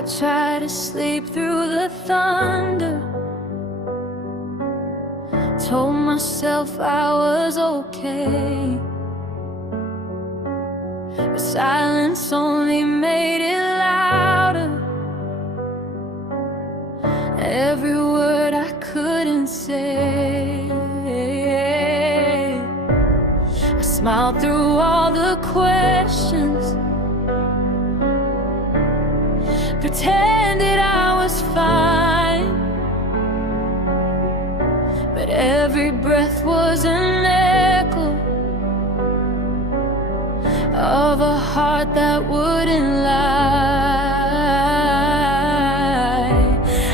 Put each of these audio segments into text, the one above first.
I try to sleep through the thunder. Told myself I was okay, but silence only made it louder. Every word I couldn't say. I smiled through all the questions, pretended I was fine, but every breath was an echo of a heart that wouldn't lie.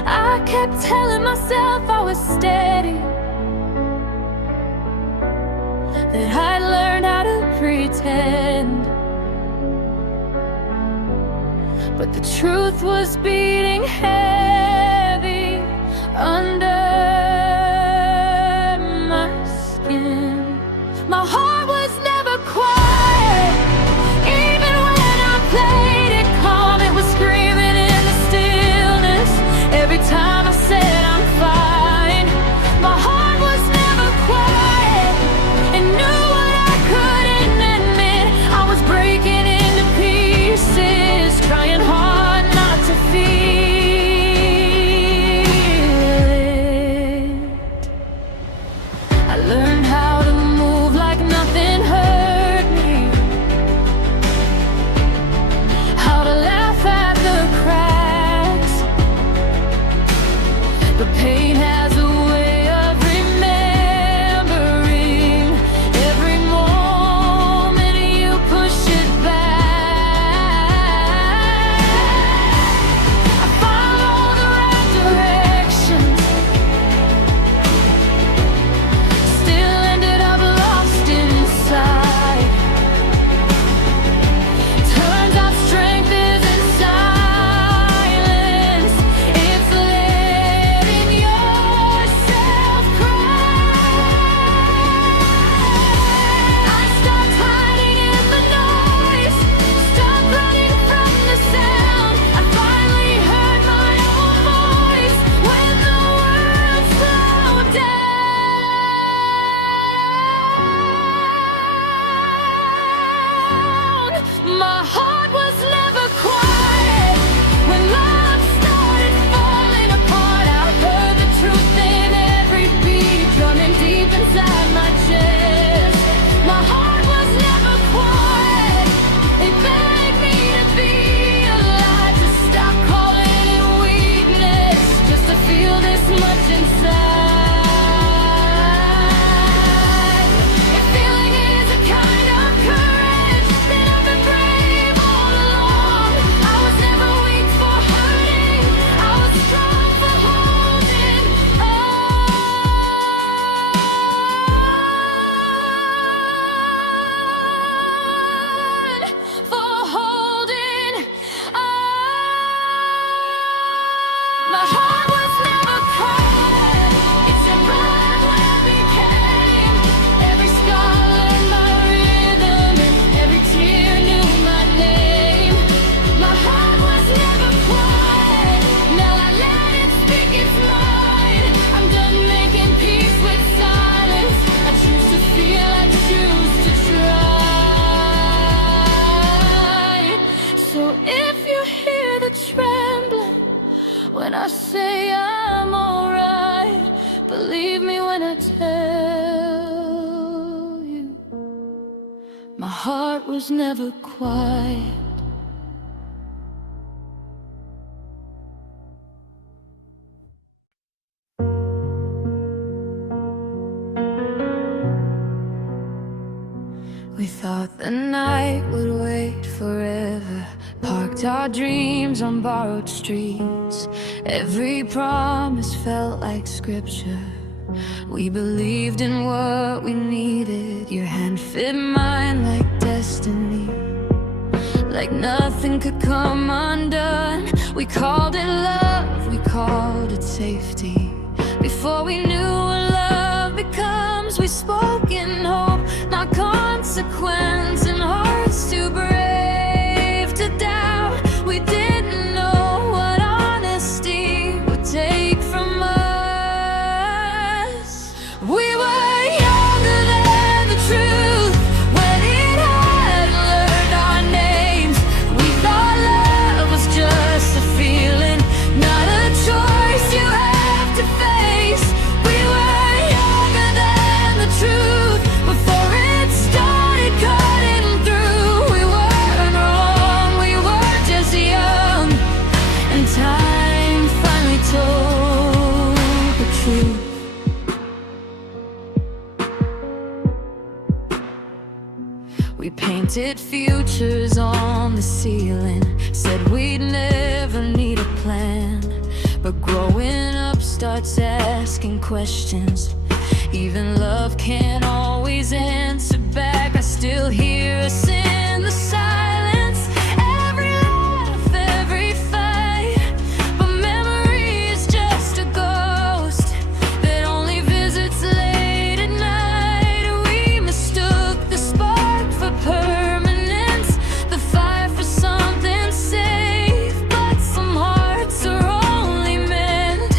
I kept telling myself I was steady, that I'd learned how to pretend, but the truth was beating heavy under my skin. My heart was never quiet, even when I played it calm. It was screaming in the stillness every time I said I'm fine. My heart was never quiet, and knew what I couldn't admit. I was breaking into pieces, trying hard not to feel it. I learned how to move like nothing hurt me, how to laugh at the cracks. The pain has a way of remembering every moment you push it back. I followed the right directions, still ended up lost inside. Turns out strength isn't silence, it's letting yourself cry. I stopped hiding in the noise, stopped running from the sound. I finally heard my own voice when the world slowed down. My heart was never quiet when love started falling apart. I heard the truth in every beat, drumming deep inside my chest. My heart was never quiet, it begged me to be alive, to stop calling it weakness, just to feel this much inside. If feeling is a kind of courage, then I've been brave all along. I was never weak for hurting, I was strong for holding on, for holding on. My heart was never quiet, it shed blood when I became. Every scar learned my rhythm, and every tear knew my name. My heart was never quiet, now I let it speak its mind. I'm done making peace with silence, I choose to feel, I choose to try. So if you hear the trembling when I say I'm alright, believe me when I tell you my heart was never quiet. We thought the night would wait forever, parked our dreams on borrowed streets. Every promise felt like scripture, we believed in what we needed. Your hand fit mine like destiny, like nothing could come undone. We called it love, we called it safety. Before we knew what love becomes, we spoke in hope, not consequence, and hearts too brave to doubt. We didn't know what Painted futures on the ceiling, said we'd never need a plan. But growing up starts asking questions. Even love can't always answer back. I still hear us in the silence, every laugh, every fight. But memory is just a ghost that only visits late at night. We mistook the spark for permanence, the fire for something safe. But some hearts are only meant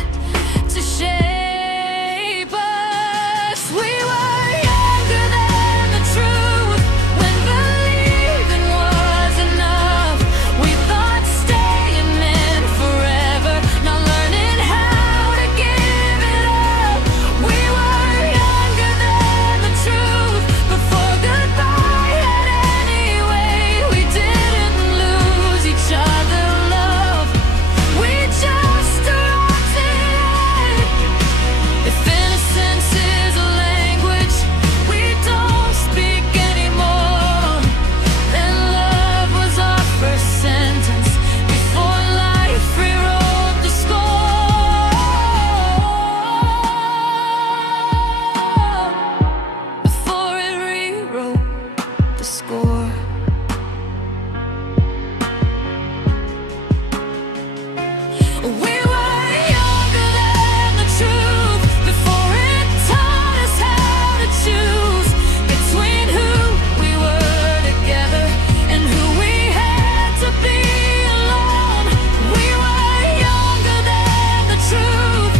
to shape us. We were younger than the truth, when believing was enough. We thought staying meant forever, not learning how to give it up. We were younger than the truth, before goodbye had any way. We didn't lose each other, love, we just dropped it. If innocence is a language we don't speak anymore, then love was our first sentence, before life rewrote the score. Before it rewrote the score. We were younger than the truth, before it taught us how to choose between who we were together and who we had to be alone. We were younger than the truth,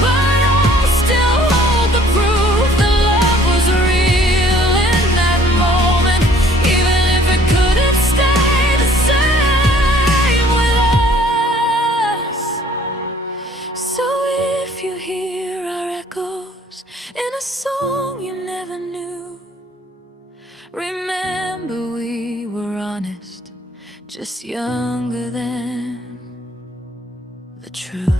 but I'll still hold the proof that love was real in that moment, even if it couldn't stay the same with us. So if you hear our echoes in a song you never knew, remember we were honest, just younger than the truth.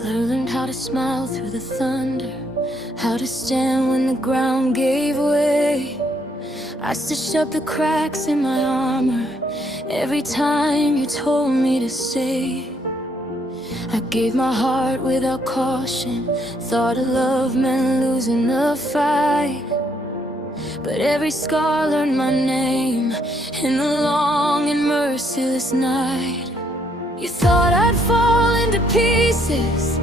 Learned how to smile through the thunder, how to stand when the ground gave way. I stitched up the cracks in my armor every time you told me to stay. I gave my heart without caution, thought a love meant losing the fight. But every scar learned my name in the long and merciless night. You thought I'd fall into pieces,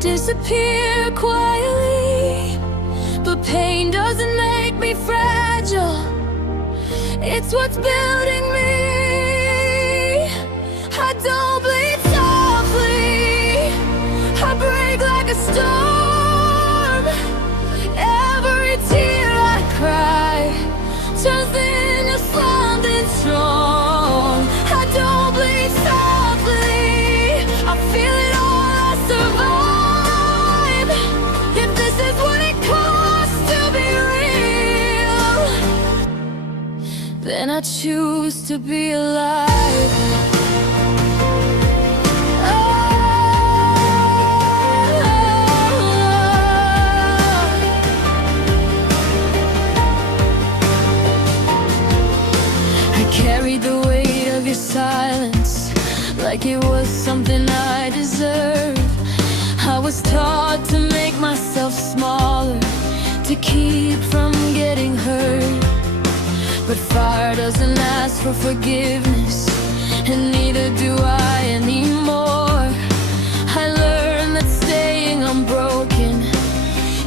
disappear quietly, but pain doesn't make me fragile, it's what's building me. I don't bleed softly, I break like a storm. Every tear I cry turns into something strong. I don't bleed softly, I feel it all, I survive. If this is what it costs to be real, then I choose to be alive. I carried the weight of your silence like it was something I deserved. I was taught to make myself smaller, to keep from getting hurt. But fire doesn't ask for forgiveness, and neither do I anymore. I learned that staying unbroken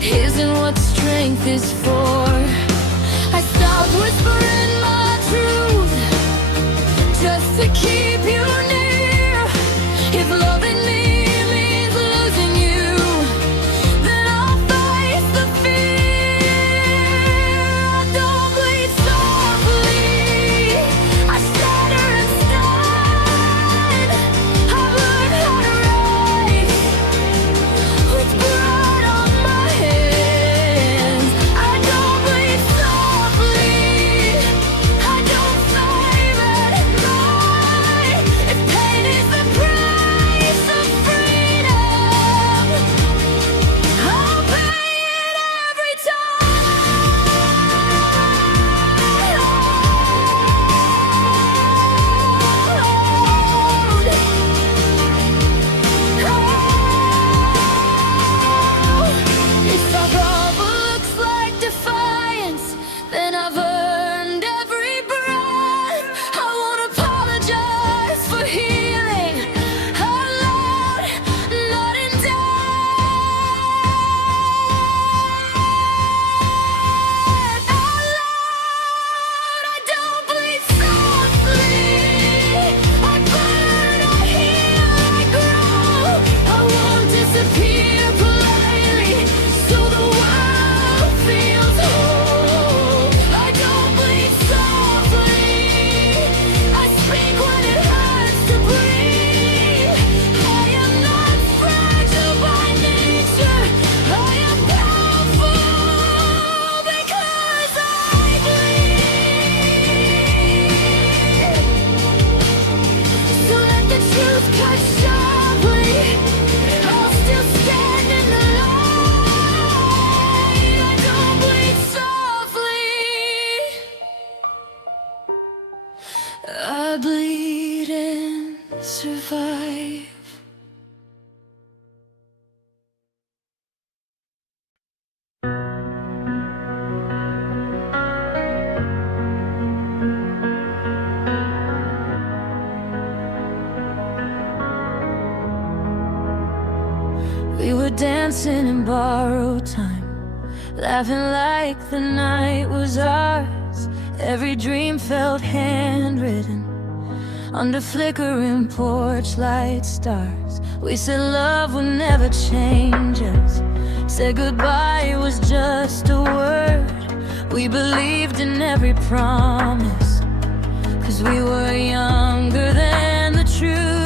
isn't what strength is for. I stopped whispering my truth just to keep you near. If loving me means losing you, then I'll face the fear. I don't bleed softly, I shatter inside. I've learned how to rise with pride. I bleed and survive. We were dancing in borrowed time, laughing like the night was ours. Every dream felt handwritten under flickering porch light stars. We said love would never change us, said goodbye was just a word. We believed in every promise, 'cause we were younger than the truth.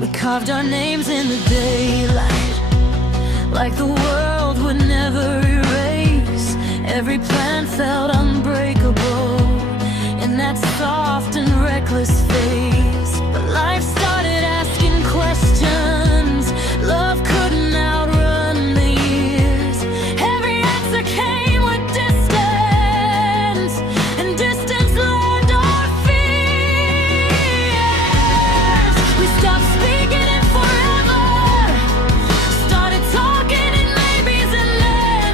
We carved our names in the daylight, like the world would never erase. Every plan felt unbreakable in that soft and reckless phase. But life started asking questions. Love couldn't outrun the years. Every answer came with distance, and distance learned our fears. We stopped speaking in forever, started talking in maybes, and then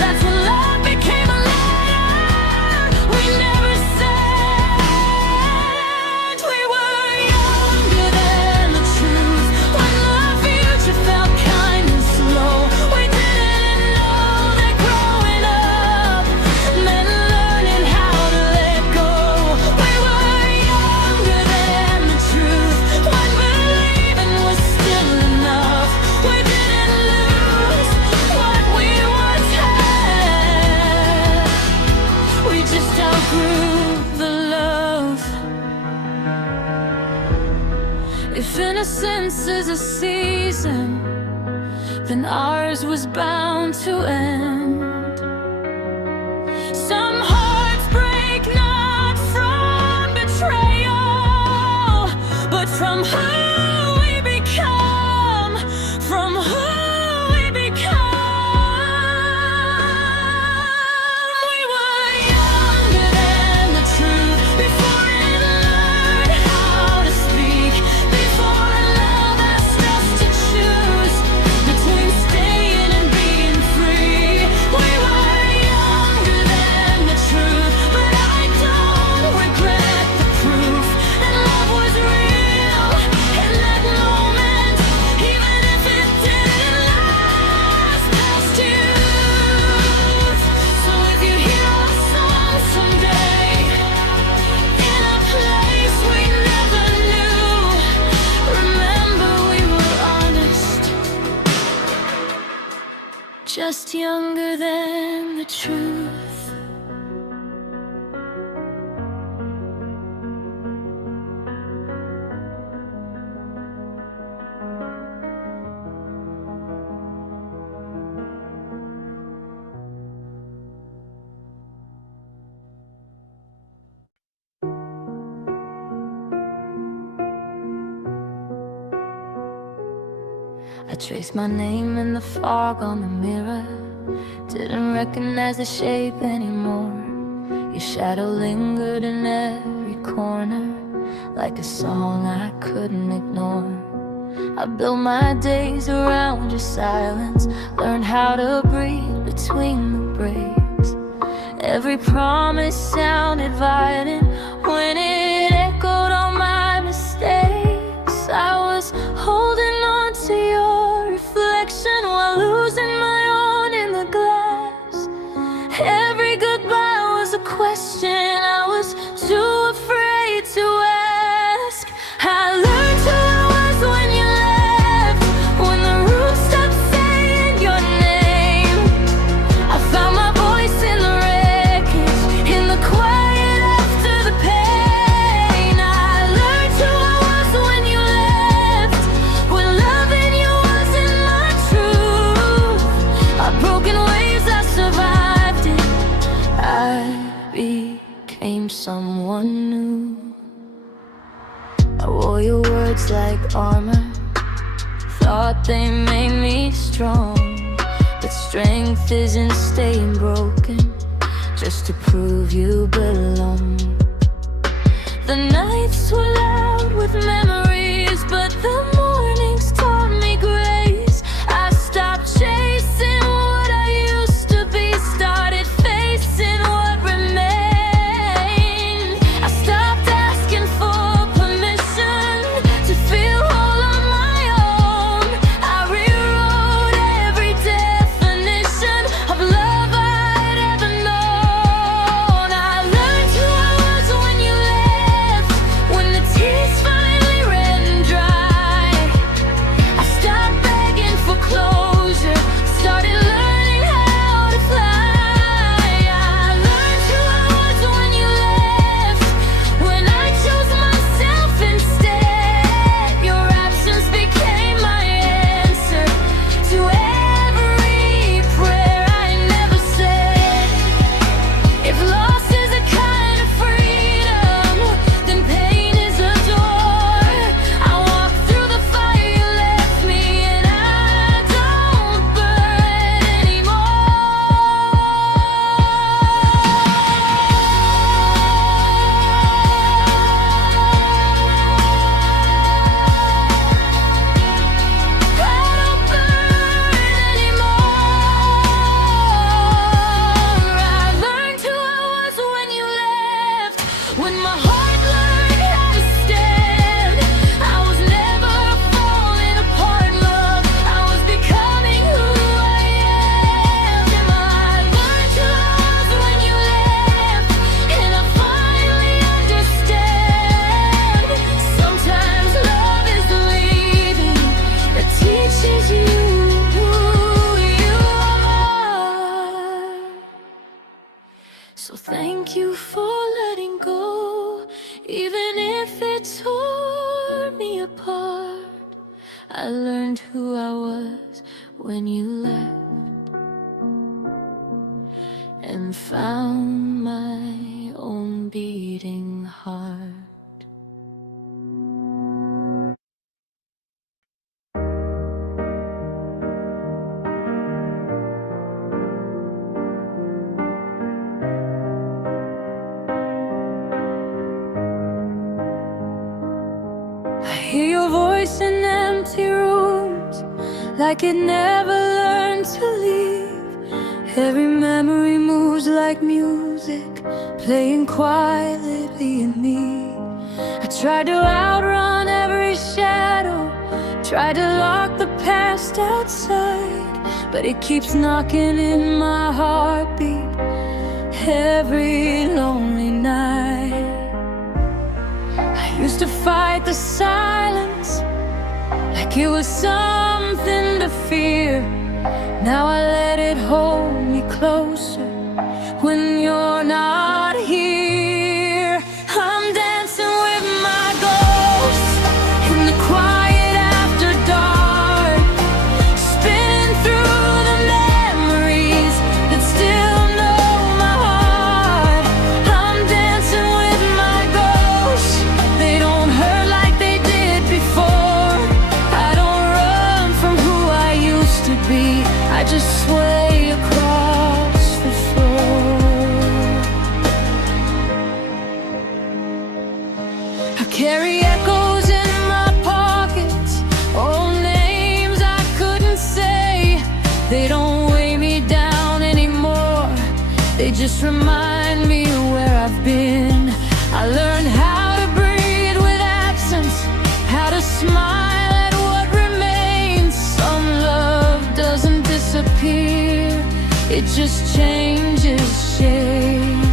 that's when love became a letter we never sent. We were younger than the truth, when the future felt kind and slow. We didn't know that growing up meant learning how to let go. We were younger than the truth, when believing was still enough. We didn't lose what we once had, we just outgrew the love. If innocence is a season, then ours was bound to end. Some hearts break not from betrayal, but from who we become, from who we become. We were younger than the truth, before it learned how to speak, before love asked us to choose between staying and being free. We were younger than the truth, but I don't regret the proof that love was real in that moment, even if it didn't last past youth. So if you hear our song someday, in a place we never knew, remember we were honest, just younger than the truth. I traced my name in the fog on the mirror, didn't recognize the shape anymore. Your shadow lingered in every corner, like a song I couldn't ignore. I built my days around your silence, learned how to breathe between the breaks. Every promise sounded violent when it echoed all my mistakes. I was holding on to your reflection while losing my own in the glass. Every goodbye was a question question I was too afraid to ask. I learned who I was when you left, when the room stopped saying your name. I found my voice in the wreckage, in the quiet after the pain. I learned who I was when you left, when loving you wasn't my truth. Our broken ways, I survived it. I became someone new. I wore your words like armor, thought they made me strong. But strength isn't staying broken just to prove you belong. The nights were loud with memories, but the mornings taught me grace. I stopped chasing what I used to be, started facing what remained. I stopped asking for permission to feel whole on my own. I rewrote every definition of love I'd ever known. I learned who I was when you left, when the tears finally ran dry. I stopped begging for closure, started learning how to fly. I learned who I was when you left, when I chose myself instead. Your absence became my answer to every prayer I never said. If loss is a kind of freedom, then pain is a door. I walked through the fire you left me, and I don't burn anymore. I learned who I was when you left, when my heart learned how to stand. I was never falling apart, love. I was becoming who I am. I learned who I was when you left, and I finally understand. Sometimes love is the leaving that teaches you who you are. So thank you for letting go, even if it tore me apart. I learned who I was when you left, and found my own beating heart. I hear your voice in empty rooms, like it never learned to leave. Every memory moves like music, playing quietly in me. I tried to outrun every shadow, tried to lock the past outside, but it keeps knocking in my heartbeat every lonely night. I used to fight the silence like it was something to fear. Now I let it hold me closer when you're not here. I'm dancing with my ghost in the quiet after dark, spinning through the memories that still know my heart. I'm dancing with my ghosts. They don't hurt like they did before. I don't run from who I used to be, I just sway across the floor. I carry echoes in my pockets, old names I couldn't say. They don't weigh me down anymore, they just remind me where I've been. I learned how to breathe with absence, how to smile at what remains. Some love doesn't disappear, it just changes shape.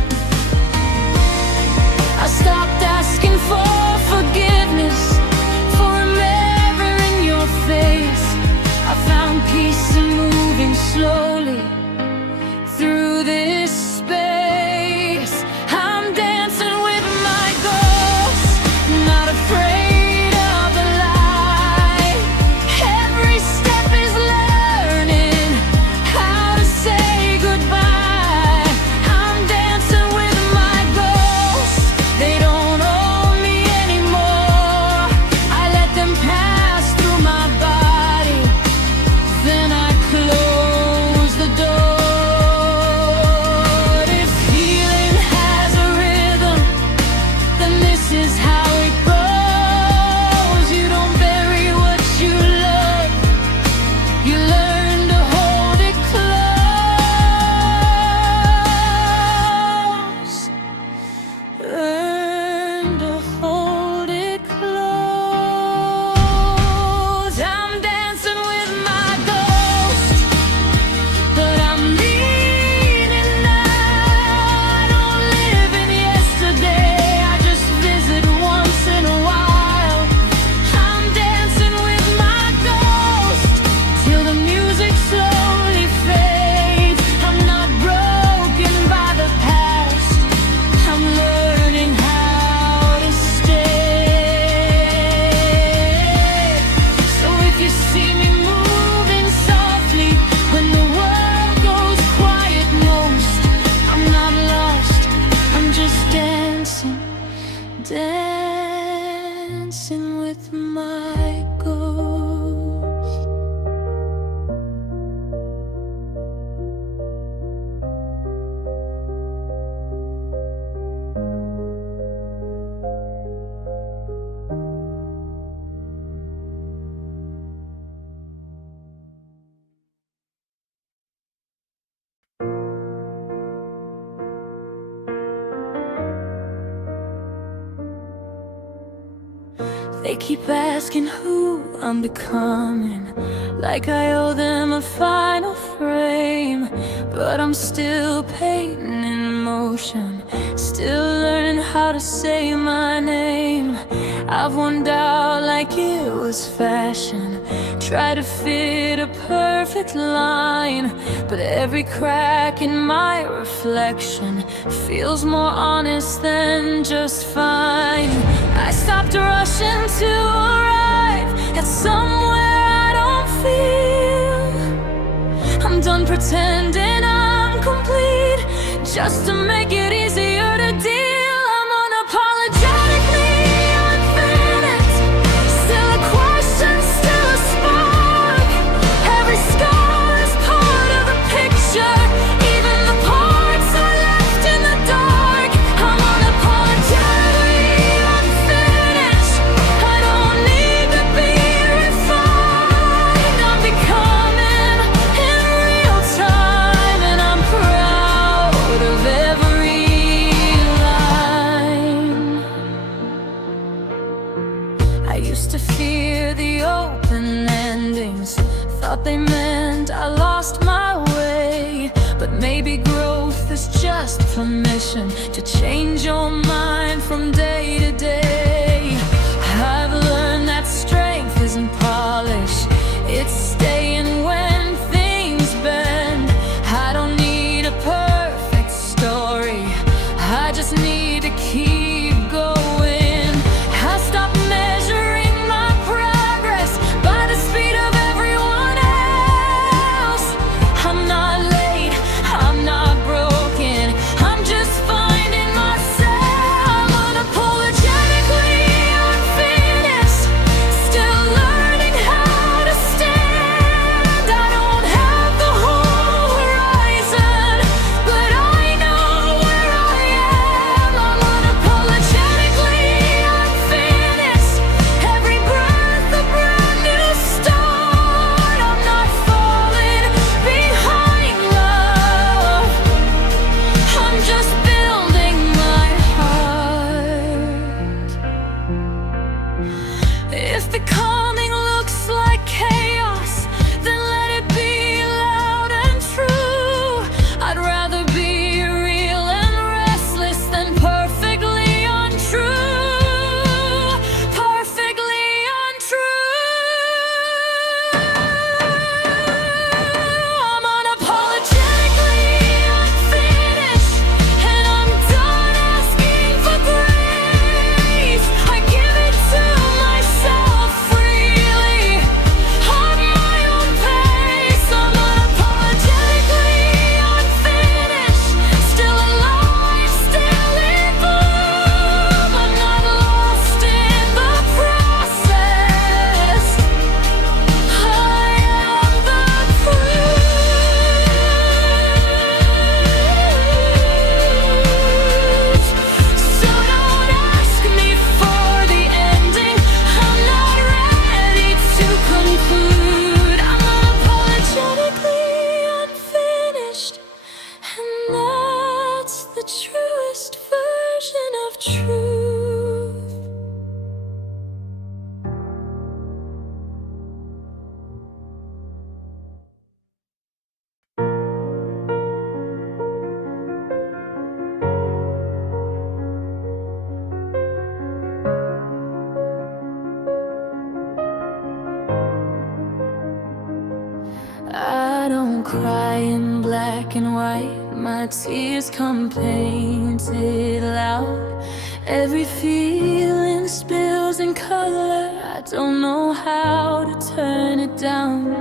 dancing with my ghost. They keep asking who I'm becoming, like I owe them a final frame. But I'm still painting in motion, still learning how to say my name. I've worn out like it was fashion, try to fit a perfect line, but every crack in my reflection feels more honest than just fine. I stopped rushing to arrive at somewhere I don't feel. I'm done pretending I'm complete, just to make it easier to deal. I'm unapologetically unfinished, still a question, still a spark. Every scar is part of the picture, even the parts I left in the dark. I'm unapologetically unfinished, I don't need to be refined. I'm becoming in real time, and I'm proud of every line. I used to fear the open endings, thought they meant I lost my way. But maybe growth is just permission to change your mind from day to day. I've learned that strength isn't polish, it's staying when things bend. I don't need a perfect story, I just need to keep going. I stopped measuring my progress by the speed of everyone else. I'm not late, I'm not broken, I'm just finding myself. I'm unapologetically unfinished, still learning how to stand. I don't have the whole horizon, but I know where I am. I'm unapologetically unfinished, every breath a brand new start. I'm not falling behind love, I'm just building my heart. If becoming looks like chaos, then let it be loud and true. I'd rather be real and restless than perfectly untrue. Perfectly untrue. I'm unapologetically unfinished, and I'm done asking for grace. I give it to myself freely, on my own pace. I'm unapologetically unfinished, still alive, still in bloom. I'm not lost in the process, I am the proof. So don't ask me for the ending, I'm not ready to conclude. I'm unapologetically unfinished, and that's the truest version of truth. I don't cry in black and white, my tears come painted loud. Every feeling spills in color, I don't know how to turn it down.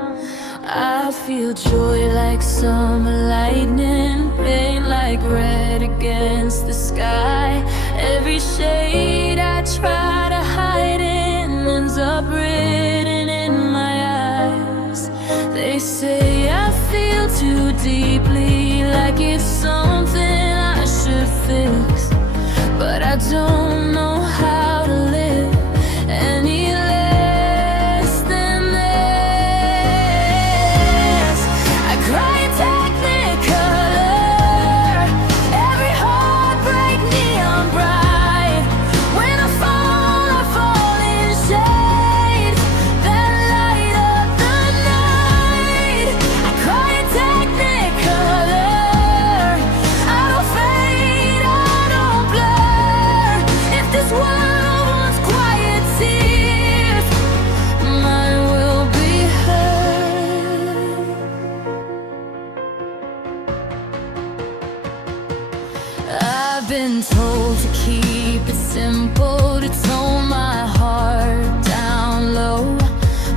I feel joy like summer lightning, pain like red against the sky. Every shade fix, but I don't know how to live any less than this. I cry in Technicolor, every heartbreak neon bright. When I fall in shade that light up the night. I cry in Technicolor, I don't fade, I don't blur. If this world wants quiet tears, mine will be heard. I've been told to keep it simple, to tone my heart down low,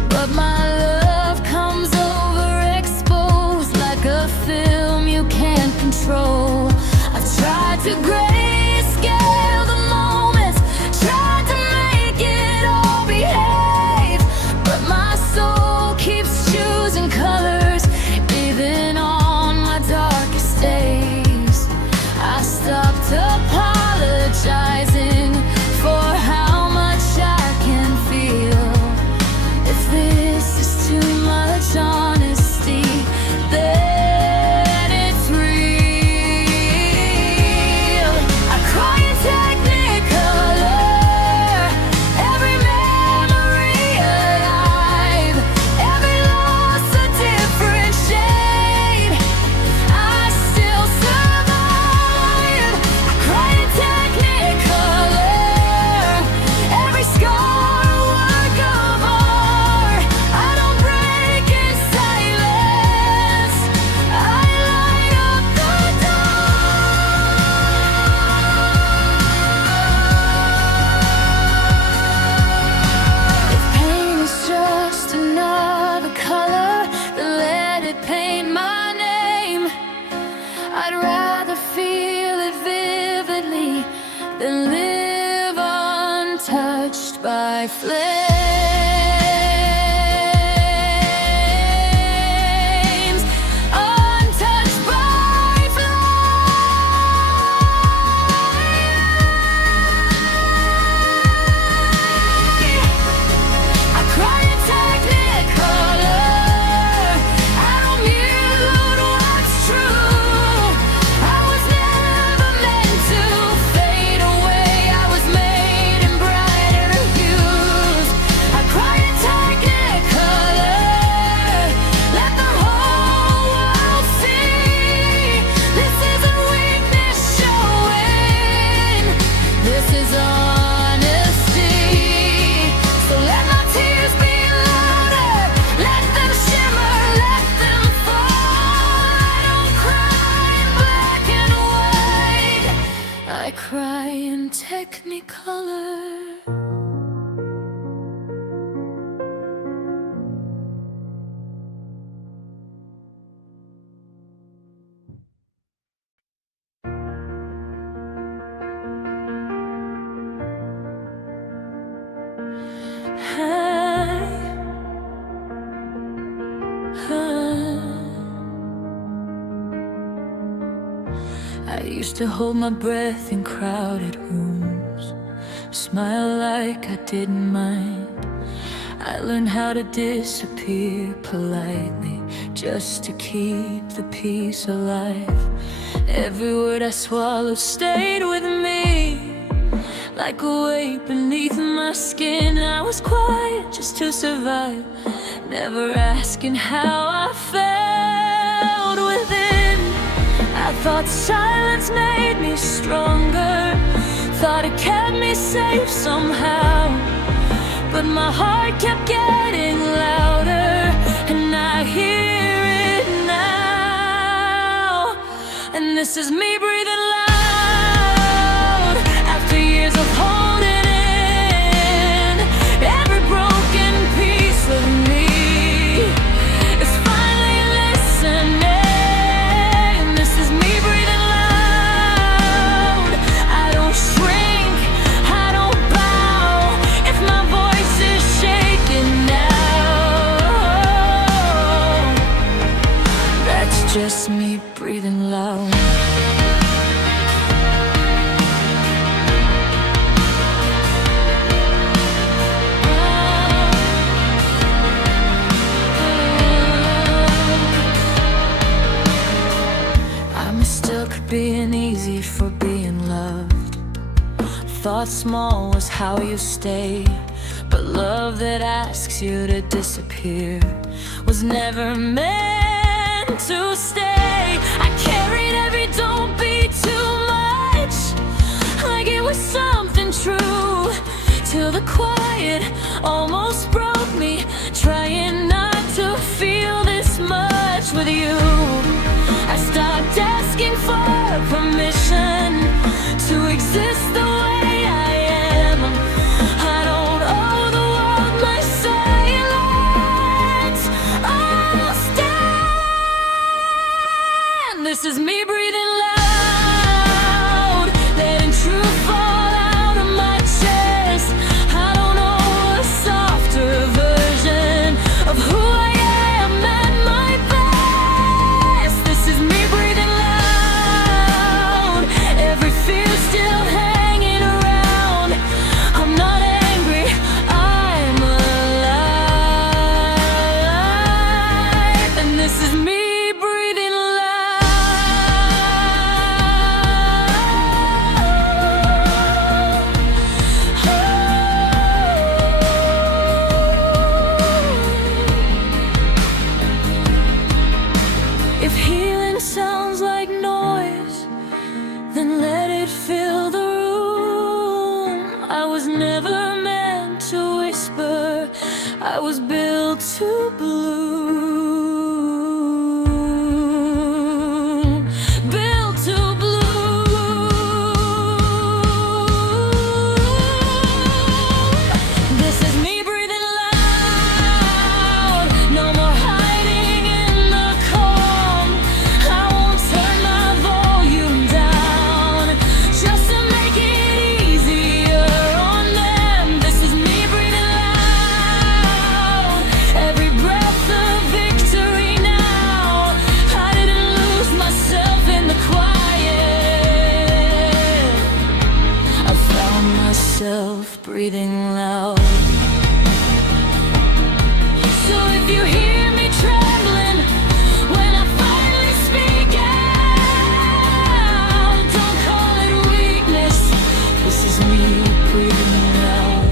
but my love comes overexposed like a film you can't control. I've tried to grayscale the moments, tried to make it all behave, but my soul keeps choosing colors, even on my darkest days. I stopped apologizing for how much I can feel. If this is too much honesty, then it's real. I cry in Technicolor, every memory alive, every loss a different shade. I still survive. I cry in Technicolor, every scar a work of art. I don't break in silence, I light up the dark. If pain is just another color, then let it paint my name. I'd rather feel it vividly than live untouched by flames. Untouched by flames. I cry in Technicolor, I don't mute what's true. I was never meant to fade away, I was made in brighter hues. I cry in Technicolor, let the whole world see. This isn't weakness showing, this is honesty. So let my tears be louder, let them shimmer, let them fall. I don't cry in black and white, I cry in Technicolor. I used to hold my breath in crowded rooms, smile like I didn't mind. I learned how to disappear politely, just to keep the peace alive. Every word I swallowed stayed with me, like a weight beneath my skin. I was quiet just to survive, never asking how I felt within. I thought silence made me stronger, thought it kept me safe somehow. But my heart kept getting louder, and I hear it now. And this is me breathing loud, after years of holding in. Every broken piece of me is finally listening. This is me breathing loud, I don't shrink, I don't bow. If my voice is shaking now, that's just me breathing loud. thought small was how you stayed, but love that asks you to disappear was never meant to stay. I carried every don't be too much, like it was something true, till the quiet almost broke me, trying not to feel this much with you. I stopped asking for permission to exist the way I am. I don't owe the world my silence. I'll stand. This is me breathing loud, letting truth fall out of my chest. I don't know a softer version of who I am at my best. This is me breathing loud, every fear still hanging around. I'm not angry, I'm alive. And this is me breathing loud. If healing sounds like noise, then let it fill the room. I was never meant to whisper, I was built to bloom, built to bloom. This is me breathing loud, no more hiding in the calm. I won't turn my volume down just to make it easier on them. This is me breathing loud, every breath a victory now. I didn't lose myself in the quiet, I found myself breathing loud. So if you hear me trembling when I finally speak out, don't call it weakness. This is me breathing loud.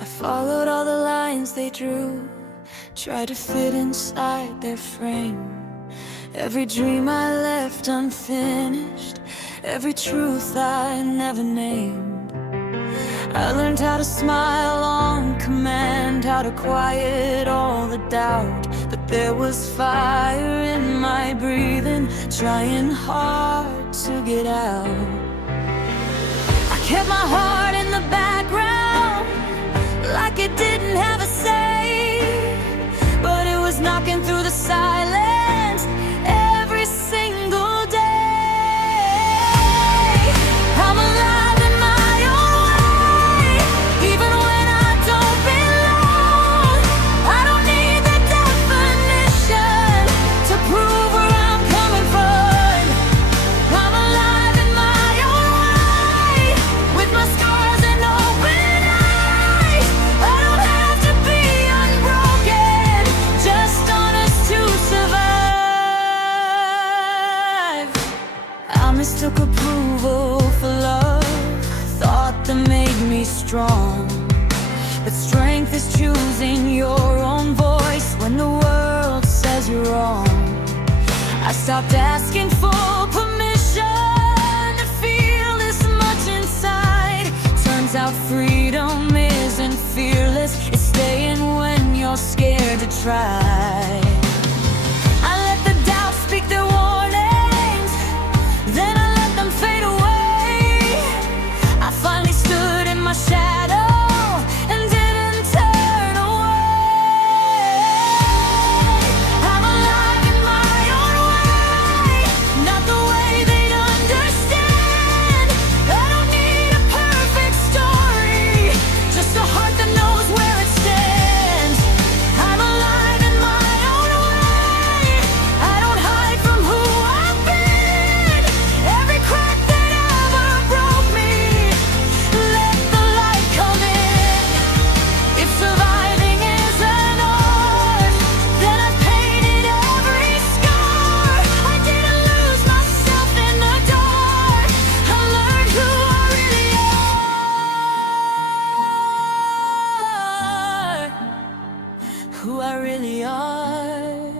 I followed all the lines they drew, tried to fit inside their frame. Every dream I left unfinished, every truth I never named. I learned how to smile on command, how to quiet all the doubt. But there was fire in my breathing, trying hard to get out. I kept my heart in the background, like it didn't have a say, but it was knocking through the silence every single day. I'm alive in my own way, even when I don't belong. I don't need the definition to prove where I'm coming from. I'm alive in my own way, with my scars and open eyes. I don't have to be unbroken, just honest to survive. I mistook approval for love, thought that made me strong. But strength is choosing your own voice when the world says you're wrong. I stopped asking for permission to feel this much inside. Turns out freedom isn't fearless, it's staying when you're scared to try. I let the doubt speak their warnings, then I let them fade away. I finally stood in my shadow and didn't turn away. I'm alive in my own way, not the way they'd understand. I don't need a perfect story, just I really are.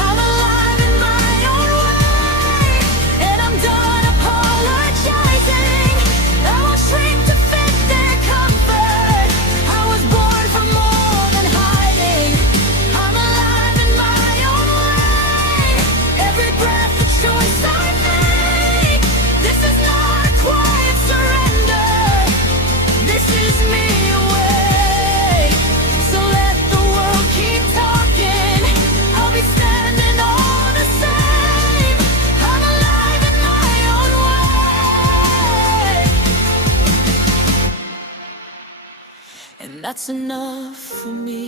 I'm alive in my own way, and I'm done apologizing. I won't shrink to fit their comfort. I was born for more than hiding. I'm alive in my own way. Every breath a choice I make. This is not a quiet surrender. This is me awake. So let the world keep talking. I'll be standing all the same. I'm alive in my own way, and that's enough for me.